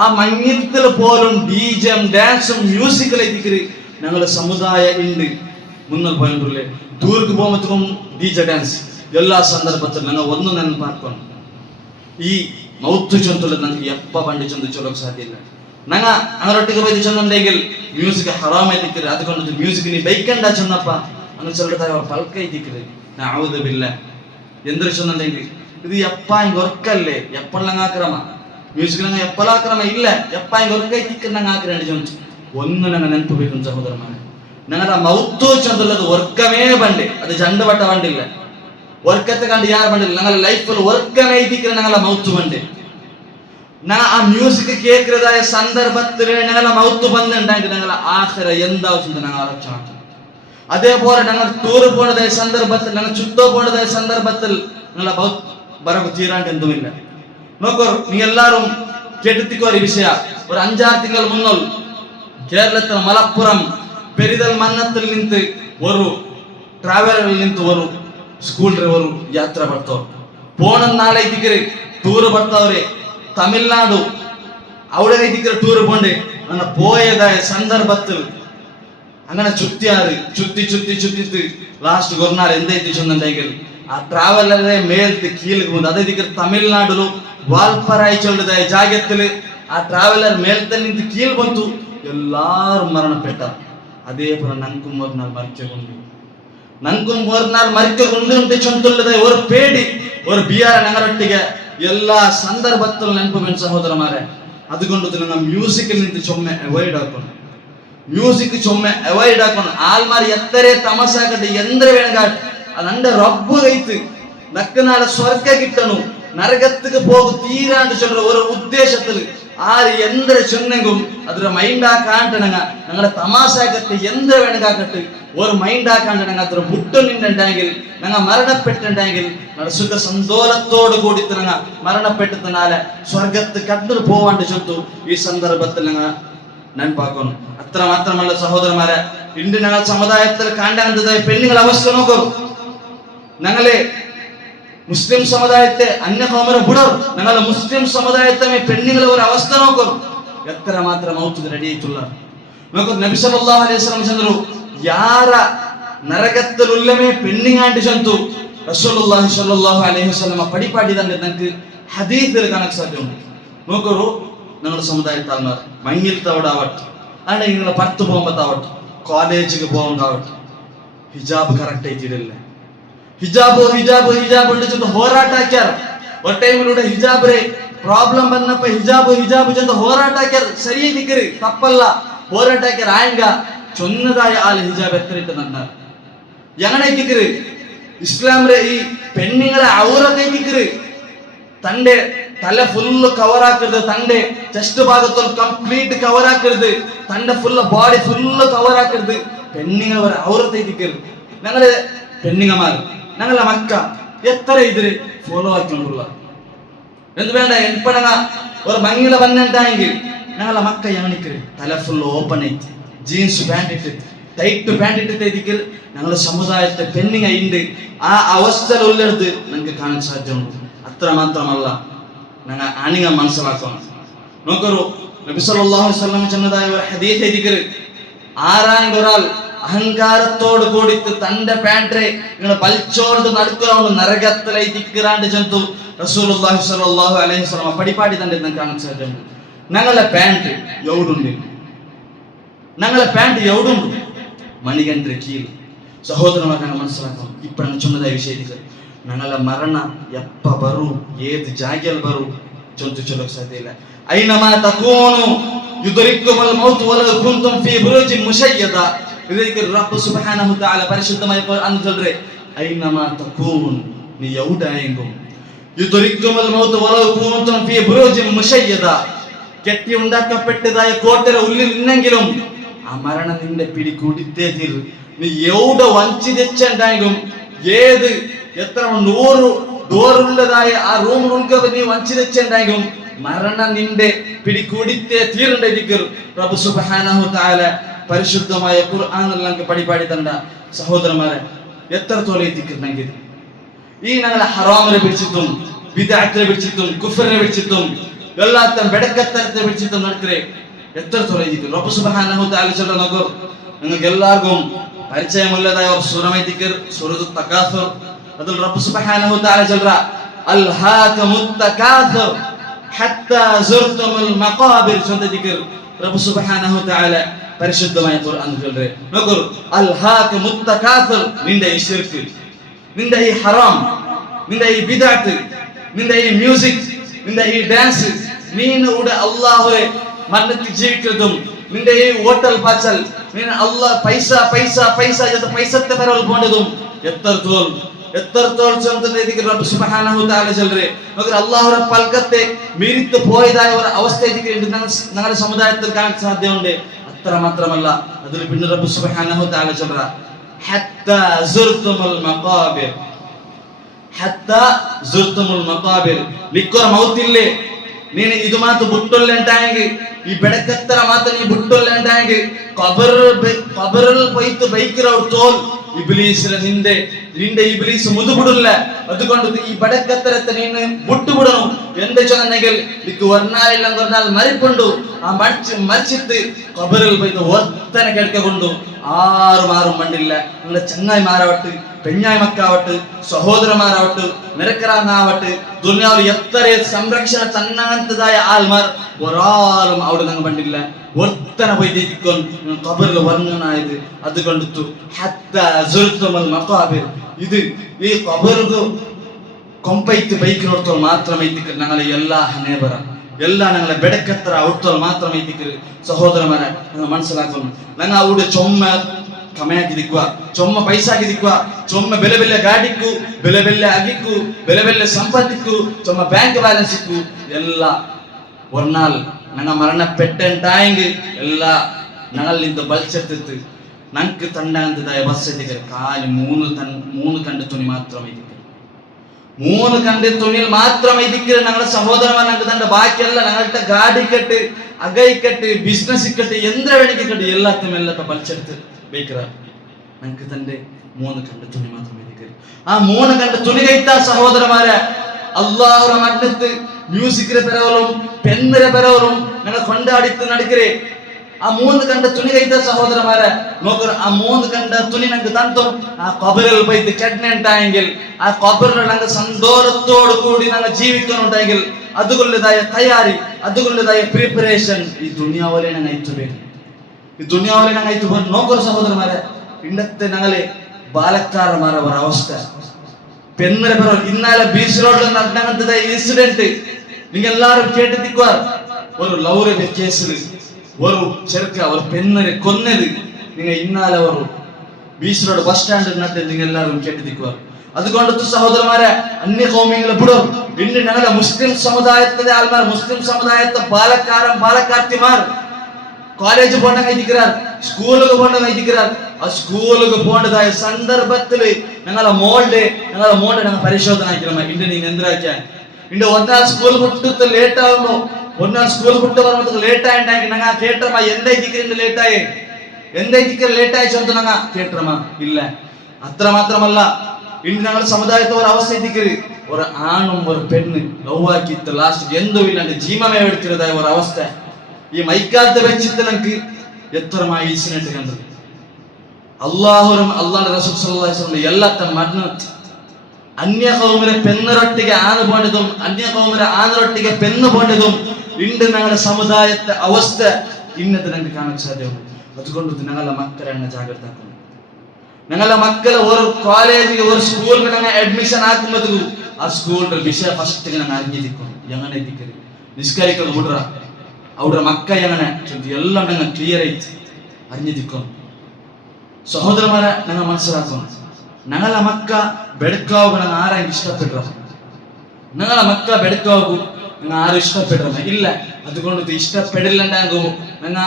ആ മങ്ങിത്തിൽ പോലും ഡീജം ഡാൻസും മ്യൂസിക്കലെത്തിക്കല് ഞങ്ങളുടെ സമുദായ ഉണ്ട്. മുന്നോട്ട് പോയിട്ടില്ലേ, ദൂർക്ക് പോകുമ്പോഴത്തേക്കും ഡീജ ഡാൻസ് എല്ലാ സന്ദർഭത്തിലും ഞങ്ങൾ ഒന്ന് നെനപ്പാക്കണം. ഈ മൗത്ത് ചൊല്ലുള്ളത് ഞങ്ങൾക്ക് എപ്പ പണ്ട് ചൊല്ലൊക്കെ സാധ്യമില്ല. ഞങ്ങൾ അങ്ങനൊട്ടിക്ക് പോയി ചെന്നുണ്ടെങ്കിൽ മ്യൂസിക് ഹറാമായിട്ടിക്കല്, അതുകൊണ്ട് മ്യൂസിക് നീ ബൈക്കണ്ട ചെന്നപ്പ അങ്ങനെ ചൊല്ലതായ അവർ പൽക്കൈത്തിക്കല് നാവുതമില്ല. എന്തൊരു ചെന്നുണ്ടെങ്കിൽ ഇത് എപ്പായും ഒർക്കല്ലേ, എപ്പോഴാക്രമ മ്യൂസിക്കിൽ എപ്പോഴാക്രമ ഇല്ല, എപ്പായും ഒർക്കൈത്തിക്കണാക്രേണ്ടി ചൊന്നു ഒന്ന് ഞങ്ങൾ നെനപ്പ് പോയിക്കും സഹോദരന്മാരെ. ഞങ്ങളുടെ മൗത്ത് ചൊല്ലുള്ളത് ഒർക്കമേ പണ്ട്, അത് ചണ്ടുപട്ട പണ്ടില്ല, ഒർക്കത്തെ കണ്ട് യാർ പണ്ടില്ല. ഞങ്ങളുടെ ലൈഫിൽ ഒർക്കമേ ഞങ്ങളുടെ മൗത്ത് പണ്ട്. ആ മ്യൂസിക് കേൾക്കുന്നതായ സന്ദർഭത്തിൽ ഞങ്ങളെ മൗത്ത് ബന്ധുണ്ടെങ്കിൽ ഞങ്ങളെ ആഖിറ എന്താവശ്യം ഞങ്ങൾ ആലോചന. അതേപോലെ ഞങ്ങൾ ടൂർ പോണതായ സന്ദർഭത്തിൽ, ഞങ്ങൾ ചുറ്റോ പോണതായ സന്ദർഭത്തിൽ ഞങ്ങളെ ബറവ് തീരാണ്ട് എന്തുമില്ല. നോക്കൂ, നീ എല്ലാവരും കേട്ടിക്കോ ഈ വിഷയ. ഒരു 5-6 തിങ്കൾ മുന്നേ കേരളത്തിൽ മലപ്പുറം പെരിതൽ മന്നത്തിൽ നിന്ന് ഒരു ട്രാവലറിൽ നിന്ന് ഒരു സ്കൂൾ ഡ്രൈവർ യാത്ര ಬರ್ತಾವ್ರು. പോണ നാളെ ഇതിക്കര് ടൂർ ಬರ್ತಾವ್ರೆ തമിഴ്നാടു, അവിടെ ഇതിക്കര ടൂർ പോണ്ട്. അങ്ങനെ പോയതായ സന്ദർഭത്തിൽ അങ്ങനെ ചുറ്റിത്ത് ലാസ്റ്റ് കൊറോണ എന്തായിട്ട് ചെന്നുണ്ടെങ്കിൽ ആ ട്രാവലറെ മേലത്ത് കീഴിൽ പോകുന്നത്. അതായത് തമിഴ്നാടിലും വാൽപ്പറായി ചൊല്ലതായ ജാഗത്തില് ആ ട്രാവലർ മേലത്തെ നിന്ന് കീഴിൽ ಬಂತು, എല്ലാരും മരണപ്പെട്ട. അതേപോലെ ഞങ്ങൾക്കും ഒരു നാൾ മരിച്ചുകൊണ്ട് നൻകും ഒരു നാൾ മരിക്കുന്നുണ്ട് ചൊല്ലുന്നത് ഒരു പേടി ഒരു ബിയാര ഞങ്ങളൊട്ടിಗೆ എല്ലാ സന്ദർഭത്തിലും ನೆನಪು സഹോദരന്മാരെ. അതുകൊണ്ട് നിങ്ങൾ മ്യൂസിക്കിൽ നിന്ന് ചുമ്മാ അവോയ്ഡ് ആക്കണം. മ്യൂസിക് ചുമ്മാ അവോയ്ഡ് ആക്കണം. ആൾമാർ എത്ര തമാശാക്കട്ടെ എന്ത് വേണകാട്ട് അത് എൻ്റെ റബ്ബ് കൈത്ത് നക്കനാളെ സ്വർഗ കിട്ടണം നരകத்துக்கு போக തീരാണ്ട് சொல்ற ഒരു ഉദ്ദേശത്തിൽ ആര് എന്ത് ചൊന്നെങ്കും അതൊരു മൈൻഡ് ആക്കാണ്ടണങ്ങ ഞങ്ങളുടെ തമാശാക്കട്ടെ എന്ത് വേണകാക്കട്ടെ ഒരു മൈൻഡ് ആക്കാണ്ടണങ്ങ അത്ര മുട്ടു നിന്നുണ്ടെങ്കിൽ ഞങ്ങൾ മരണപ്പെട്ടുണ്ടെങ്കിൽ ഞങ്ങളുടെ സുഖ സന്തോഷത്തോട് കൂടി ഞങ്ങൾ മരണപ്പെട്ടതിനാല് സ്വർഗത്ത് കണ്ടു പോവാണ്ട് ചൊത്തു ഈ സന്ദർഭത്തിൽ ഞങ്ങൾ ನೆನಪಾಕೋನು. അത്ര മാത്രമല്ല സഹോദരന്മാരെ, ഇന്ന് ഞങ്ങൾ സമുദായത്തിൽ കാണേണ്ടതായ പെണ്ണുങ്ങളെ അവസ്ഥ നോക്കൂ. ഞങ്ങളെ മുസ്ലിം സമുദായത്തെ അന്യകോമര ബുഡർ ഞങ്ങളെ മുസ്ലിം സമുദായത്തെ പെണ്ണുങ്ങളെ ഒരു അവസ്ഥ നോക്കും. എത്ര മാത്രം മൗത്ത് റെഡി ആയിട്ടുള്ള നോക്കൂ. നബി സല്ലല്ലാഹു അലൈഹി വസല്ലം ചന്ദ്രു ಯಾರ ನರಕತ್ತಲುಲ್ಲಮೇ ಪೆಣ್ಣಿಂಗಾಂಟಿ ಚಂತು ರಸೂಲುಲ್ಲಾಹಿ സ്വല്ലല്ലാഹു അലൈഹി വസല്ലം പടിപാടിതന്നെ നമുക്ക് ഹദീസിൽ കാണാൻ സാധ്യമുണ്ട്. നോക്കൂ, ഞങ്ങളുടെ സമുദായത്തെ ആൾമാർ മങ്ങിലത്തവിടാവട്ടെ അല്ലെങ്കിൽ നിങ്ങളെ പത്ത് പോകുമ്പോഴാവട്ടെ കോളേജിക്ക് പോകുമ്പോഴാവട്ടെ ഹിജാബ് കറക്റ്റ് ആയിട്ടില്ല. ഹിജാബ് ഹിജാബ് ഹിജാബ് ചെന്ന് ಹೋರಾಟಾಕ್ಯಾರ. ഒരു ടൈമിലൂടെ ഹിജാബ് ಪ್ರಾಬ್ಲಮ್ ಬಂದಪ್ಪ ഹിജാബ് ഹിജാബ് ചെന്ന് ಹೋರಾಟಾಕ್ಯಾರ. സരിയായി തപ്പല്ല, ಹೋರಾಟಾಕ್ಯಾರ. ആയങ്ക ചൊന്നതായ ആൾ ഹിജാബ് എത്ര ഇട്ട് നന്നാർ എങ്ങനെ ഇസ്ലാമിലെ ഈ പെണ്ണുങ്ങളെ ഔറത്തേക്ക് തന്റെ തല ഫുള്ള് കവറാക്കരുത്, തന്റെ ചെസ്റ്റ് ഭാഗത്തുള്ള കംപ്ലീറ്റ് കവറാക്കരുത്, തന്റെ ഫുള്ള് ബോഡി ഫുള്ള് കവറാക്കരുത്. പെണ്ണുങ്ങൾ ഒരു ഔറത്തേക്ക് ഞങ്ങള് പെണ്ണുങ്ങമാർ ഞങ്ങളെ മക്ക എത്ര ഇതില് ഫോളോ ആക്കിക്കൊണ്ടുള്ള എന്ത് വേണ്ട എപ്പണങ്ങ ഒരു മങ്ങില വന്നിട്ടായെങ്കിൽ ഞങ്ങളെ മക്ക ഞങ്ങളിക്കരുത് തല ഫുള്ള് ഓപ്പൺ ആയിട്ട് ജീൻസ് പാൻറ് ഇട്ട് ടൈറ്റ് പാൻറ് ഇട്ടിട്ട് ഞങ്ങളുടെ സമുദായത്തെ പെണ്ണുങ്ങ ഉണ്ട്. ആ അവസ്ഥയിലുള്ളത് ഞങ്ങൾക്ക് കാണാൻ സാധ്യമുണ്ട്. അത്ര മാത്രമല്ല ഞങ്ങൾ ആണിങ്ങ മനസ്സിലാക്കണം. നോക്കൂ, നബി സല്ലല്ലാഹു അലൈഹി വസല്ലം ചെന്നതായ ഒരു ഹദീസ് എഴുതിക്കരുത്. ആരാണ്ട് ഒരാൾ അഹങ്കാരത്തോട് കൂടിയിട്ട് തന്റെ പാൻറെ ഇങ്ങനെ വലിച്ചോണ്ട് നടക്കുകയാണ് നരകത്തിലായി തിക്കറാണ്ട് ചെന്നു റസൂലുള്ളാഹി സ്വല്ലല്ലാഹു അലൈഹി വസല്ലം പടിപാടി തന്നെ കാണാൻ സാധ്യമുണ്ട്. ഞങ്ങളുടെ പാൻറ് എവിടുണ്ട്? ഞങ്ങളെ പാൻറ് എവിടുണ്ട്? മണികണ്ഠ കീഴ്. സഹോദരന്മാർ ഞങ്ങൾ മനസ്സിലാക്കണം. ഇപ്പോഴാണ് ചൊന്നതായ വിഷയത്തിൽ ഞങ്ങളെ മരണ എപ്പ ബರು ഏത് ಜಾಗದಲ್ಲಿ ಬರು ചൊല്ലಕ್ಕೆ ಸಾಧ್ಯ ಇಲ್ಲ. ಐನಮಾ ತಕೂನು ಯುದ್ರಿಕುಮಲ್ ಮೌತ್ ವಲೌ ಕುಂತುಂ ಫೀ ಬುರೂಜಿನ್ ಮುಶಯ್ಯದ. ಇದಕ್ಕೆ ರಬ್ಬ್ ಸುಬ್ಹಾನಹು ತಆല പരിശുദ്ധമായ ഖുർആൻ ചൊല്ലുറേ ಐನಮಾ തകൂൻ നീ എവിടെയെങ്കിലും യുദ്രിക്കുമൽ മൗത്ത് വലൗ കുന്തും ഫീ ബുറൂജിൻ മുശയ്യദ കെട്ടി ഉണ്ടാക്കപ്പെട്ടതായ കോട്ടയുടെ ഉള്ളിൽ നിന്നെങ്കിലും ആ മരണം നിന്റെ പിടികൂടിത്തേ തീരും. നീ എവിടെ വഞ്ചിതെച്ചുണ്ടായെങ്കിലും ഏത് എത്ര 100 ഡോറുള്ളതായ ആ റൂമിനുള്ളിൽ നീ വഞ്ചിതെച്ചുണ്ടായെങ്കിലും മരണം നിന്റെ പിടികൂടിത്തേ തീരുണ്ടായിരിക്കും. റബ്ബ് സുബ്ഹാനഹു തആല പരിശുദ്ധമായ ഖുർആനിൽ നമുക്ക് പടിപാടി തന്ന സഹോദരന്മാരെ എത്രത്തോളം എത്തിക്കുന്നെങ്കിൽ ഈ ഞങ്ങളെ ഹറാമിനെ പിടിച്ചിട്ടും ബിദ്അത്തിനെ പിടിച്ചിട്ടും കുഫറിനെ പിടിച്ചിട്ടും എല്ലാത്തരം വെടക്കത്തരത്തെ പിടിച്ചിട്ടും നടക്കേ എത്രത്തോളം എത്തിക്കും. റബ്ബ് സുബ്ഹാനഹു തആല ചൊല്ലുന്ന നോക്കൂ, നിങ്ങൾക്ക് എല്ലാവർക്കും പരിചയമുള്ളതായ ഒരു സൂറമൈതിക്കർ സൂറത്തുൽ തകാസുർ. അതിൽ റബ്ബ് സുബ്ഹാനഹു തആല ചൊല്ലുക അൽഹാകമുത് തകാസുർ ഹത്താ സുർതുമുൽ മഖാബിർ. ചൊല്ലുക റബ്ബ് സുബ്ഹാനഹു തആല പരിശുദ്ധമായ ഖുർആൻ ചൊല്ലുക നോക്കൂ, അൽഹാകമുത് തകാസുർ. നിന്റെ ഈ ശിർക്ക്, നിന്റെ ഈ ഹറാം, നിന്റെ ഈ ബിദ്അത്ത്, നിന്റെ ഈ മ്യൂസിക്, നിന്റെ ഈ ഡാൻസ്, നീനൂടെ അല്ലാഹുവെ മരണത്തിൽ ജീവിക്കുന്നതും നിന്റെ ഈ ഹോട്ടൽ പാച്ചൽ അല്ലാഹ് പൈസ പൈസ പൈസ പൈസത്തെ പരവൽ പോണ്ടതും എത്രത്തോളം ചൊല്ലുന്ന റബ്ബ് സുബ്ഹാനഹു തആല ചൊല്ലുറേ നോക്കൂ, അല്ലാഹുവിന്റെ പൽക്കത്തെ മീരിത്ത് പോയതായ ഒരു അവസ്ഥ ഞങ്ങളുടെ സമുദായത്തിൽ കാണാൻ സാധ്യതയുണ്ട്. അത്ര മാത്രമല്ല അതിൽ പിന്നെ റബ്ബ് സുബ്ഹാനഹു തആല ചൊല്ലുക ഹത്താ സുർതുമുൽ മഖാബിർ. ഹത്താ സുർതുമുൽ മഖാബിർ. നിക്കൊരു മൗത്തില്ലേ ನೀನು ಇದು ಮಾತು ಬುಟ್ಟೊಲ್ಲ ಅಂಟಾಂಗಿ ಈ ಬೆಡಕತ್ತರ ಮಾತು ನೀ ಬುಟ್ಟೊಲ್ಲ ಅಂಟಾಂಗಿ ಕಬರಲ್ ಪೈತು ಬೈಕಿರವ್ರು ತೋಲ್ ಇಬ್ಲೀಸ್ರ ನಿಂದೆ ಇಬ್ಲೀಸ್ ಮುದು ಬಿಡಲ್ಲ ಅದುಕೊಂಡು ಈ ಬಡಕತ್ತರತ್ತ ನೀನು ಬುಟ್ಟು ಬಿಡನು ಎಂದ ಚೊನ್ನೆಗೆಲ್ ಇಕ್ಕು ವರ್ನಾಲ್ ಮರಿಕೊಂಡು ಆ ಮರ್ಚಿತ್ತು ಕಬರಲ್ ಬೈತು ಒತ್ತನೆ ಕೆಡ್ಕೊಂಡು ആറുമാറും പണ്ടില്ല. നിങ്ങളെ ചങ്ങായിമാരാവട്ടെ, പെഞ്ഞായ്മക്കാവട്ടെ, സഹോദരന്മാരാവട്ടെ, നിരക്കറാങ്ങാവട്ടെ, ദുനിയാവിൽ എത്ര സംരക്ഷണ തന്നാത്തതായ ആൾമാർ ഒരാളും അവിടെ നിങ്ങൾ പണ്ടില്ല. ഒത്തന പോയി തെറ്റിക്കൊണ്ട് ഖബറിൽ വർണ്ണനായത് അതുകൊണ്ടു ഇത് ഈ ഖബർക്ക് കൊമ്പൈത്ത് ബൈക്കിനോടത്തോളം മാത്രമേ ഞങ്ങളെ എല്ലാ ഹനേബറ എല്ലാ ഞങ്ങളെ ಬೆಡಕತ್ರ ಔಟ್ಟೋಲ್ ಮಾತ್ರ ಮೈತಿಕ್ರು ಸಹೋದರಮರ ನಂಗೆ ಮನಸ್ಸಲಾಕೊಂಡು ನಂಗೆ ಅವ್ಡು ಚೊಮ್ಮ ಕಮೆಯಾಗಿದಿಕ್ವ ಚೊಮ್ಮ ಪೈಸಾಗಿದಿಕ್ವ ಚೊಮ್ಮ ಬೆಲೆ ಬೆಲೆ ಗಾಡಿಕ್ಕು ಬೆಲೆ ಬೆಲೆ ಅಗಿಕ್ಕು ಬೆಲೆ ಬೆಲೆ ಸಂಪತ್ತಿಕ್ಕು ಚೊಮ್ಮ ಬ್ಯಾಂಕ್ ಬ್ಯಾಲೆನ್ಸ್ ಇಕ್ಕು ಎಲ್ಲ ಒರ್ನಾಲ್ ನಂಗೆ ಮರಣ ಪೆಟ್ಟೆಂಟಾಯಿಂಗ್ ಎಲ್ಲ ഞങ്ങളിಂದ ಬಲ್ಚೆತ್ತಿತ್ತು ನಂಗೆ ತಂಡ ಅಂತದಾಯ ಬಸ್ ಎತ್ತಿಗೆ ಕಾಲಿ മൂന്ന് കണ്ട് തുണി മാത്രമേ മൂന്ന് കണ്ട് തുണിയിൽ മാത്രമേ ഇരിക്കുക ഞങ്ങളുടെ സഹോദരന്മാർ ഞങ്ങൾക്ക് തന്റെ ബാക്കിയല്ല ഞങ്ങളുടെ ഗാഡിക്കട്ട് അകൈക്കട്ട് ബിസിനസ് ഇക്കട്ട് എന്ത് വേണിക്കട്ട് എല്ലാത്ത ബൽച്ചെടുത്ത് ബേക്കറ ഞങ്ങൾക്ക് തന്റെ മൂന്ന് കണ്ട് തുണി മാത്രമേ ഇരിക്കുക. ആ മൂന്ന് കണ്ട് തുണി കൈത്ത സഹോദരന്മാരെ അള്ളാഹുടെ മറ്റത്ത് മ്യൂസിക്കിന്റെ പെരവലും പെന്നിന്റെ പെരവലും ഞങ്ങൾ കൊണ്ടാടിത്ത് നടക്കരേ. ആ മൂന്ന് കണ്ട തുണി കൈത്ത സഹോദരന്മാരെ നോക്കുക. ആ മൂന്ന് കണ്ട തുണി ഞങ്ങൾക്ക് തന്നും ആ ഖബറിൽ പോയിട്ട് കെട്ടണുണ്ടായെങ്കിൽ ആ ഖബറിൽ ഞങ്ങൾ സന്തോഷത്തോടു കൂടി ഞങ്ങൾ ജീവിക്കണുണ്ടായെങ്കിൽ അതുകൊള്ളതായ തയ്യാറി അതുകൊള്ളതായ പ്രിപ്പറേഷൻ ഈ ദുനിയാവിലെ ഞങ്ങൾ അയച്ചുപോയി. ഈ ദുനിയാവിലെ ഞങ്ങൾ അയച്ചുപോയി നോക്കുക സഹോദരന്മാരെ. ഇന്നത്തെ ഞങ്ങളെ ബാലക്കാരന്മാരെ ഒരു അവസ്ഥ പെന്നിര പെറ ഇന്നാലെ ബീച്ച് റോഡിൽ നടന്നതായ ഇൻസിഡന്റ് നിങ്ങൾ എല്ലാവരും കേട്ടിരിക്കുക. ഒരു ലവ് റേപ്പ് കേസിൽ ഒരു ചെറുക്ക ഒരു പെണ്ണിനെ കൊന്നത് നിങ്ങൾ ഇന്നാലെ ഒരു ബീച്ച് റോഡ് ബസ് സ്റ്റാൻഡിൽ നട്ട് നിങ്ങൾ എല്ലാവരും കേട്ടിരിക്കുക. അതുകൊണ്ട് സഹോദരന്മാരെ അന്യ കൗമികളെ വിടും. ഇന്ന് ഞങ്ങളുടെ മുസ്ലിം സമുദായത്തിലെ ആൾമാർ മുസ്ലിം സമുദായത്തെ ബാലക്കാർത്തിമാർ കോളേജ് പോണ്ട കഴിക്കാർ സ്കൂളുകൾ പോണ്ട കഴിക്കാർ. ആ സ്കൂളുകൾ പോണ്ടതായ സന്ദർഭത്തില് ഞങ്ങളെ മോളുടെ ഞങ്ങൾ പരിശോധന ആക്കണം. ഇന്ന് നീ എന്തിനാക്കിയാൽ ഇണ്ട് ഒന്നാൾ സ്കൂൾ വിട്ടിട്ട് ലേറ്റ് ആകുമ്പോ ഒന്നാൾ സ്കൂൾ വിട്ട് വരുമ്പോൾ ലേറ്റ് ആയിട്ടാക്കി ഞങ്ങൾ കേട്ടമ്മ എന്തായിരിക്കും ലേറ്റായേ എന്തായിരിക്കും ലേറ്റ് ആയി ചോദിച്ചു ഞങ്ങൾ കേട്ടമ്മ ഇല്ല. അത്ര മാത്രമല്ല ഇന്ന് ഞങ്ങളുടെ സമുദായത്തെ ഒരു അവസ്ഥ എത്തിക്കരുത്. ഒരു ആണും ഒരു പെണ്ണ് ലവാക്കിത്ത് ലാസ്റ്റ് എന്തും ഇല്ലാണ്ട് ജീവമേ എടുക്കുന്നതായ ഒരു അവസ്ഥ ഈ മൈക്കാലത്തെ വെച്ചിട്ട് ഞങ്ങൾക്ക് എത്രമായ ഇൻസിഡന്റ് കണ്ടത്. അള്ളാഹുരും അള്ളാഹുടെ റസൂൽ സല്ലല്ലാഹു അലൈഹി വസല്ലം എല്ലാത്ത മരണം അന്യ കൗമിലെ പെണ്ണറൊട്ടിಗೆ ആന പോണ്ടതും അന്യ കൗമിലെ ആനറൊട്ടിಗೆ പെണ്ണ് പോണ്ടതും ഇണ്ട് ഞങ്ങളുടെ സമുദായത്തെ അവസ്ഥ ഇന്നത്തെ ഞങ്ങൾക്ക് കാണാൻ സാധ്യമാണ്. അതുകൊണ്ട് ഞങ്ങളുടെ മക്കളെ ഞങ്ങൾ ജാഗ്രത ആക്കണം. ഞങ്ങളുടെ മക്കളെ ഒരു കോളേജിൽ ഒരു സ്കൂളിൽ ഞങ്ങൾ അഡ്മിഷൻ ആക്കുമ്പോൾ ആ സ്കൂളിന്റെ വിഷയ ഫസ്റ്റ് ഞങ്ങൾ അറിഞ്ഞിരിക്കും. എങ്ങനെ എത്തിക്കരുത് നിസ്കരിക്കണം വിടുക അവിടെ മക്ക എങ്ങനെ എല്ലാം ഞങ്ങൾ ക്ലിയർ ആയിട്ട് അറിഞ്ഞിരിക്കും. സഹോദരന്മാരെ ഞങ്ങൾ മനസ്സിലാക്കണം. ഞങ്ങളെ മക്ക ಬೆಳಕಾವು ನಂಗೆ ಆರಾಗಿ ಇಷ್ಟಪಟ್ರ ഞങ്ങളെ മക്ക ಬೆಳಕಾವು ഞങ്ങൾ ആരും ഇഷ്ടപ്പെടുന്ന ഇല്ല. അതുകൊണ്ട് ഇഷ്ടപ്പെടില്ലണ്ടെങ്കിൽ ഞങ്ങൾ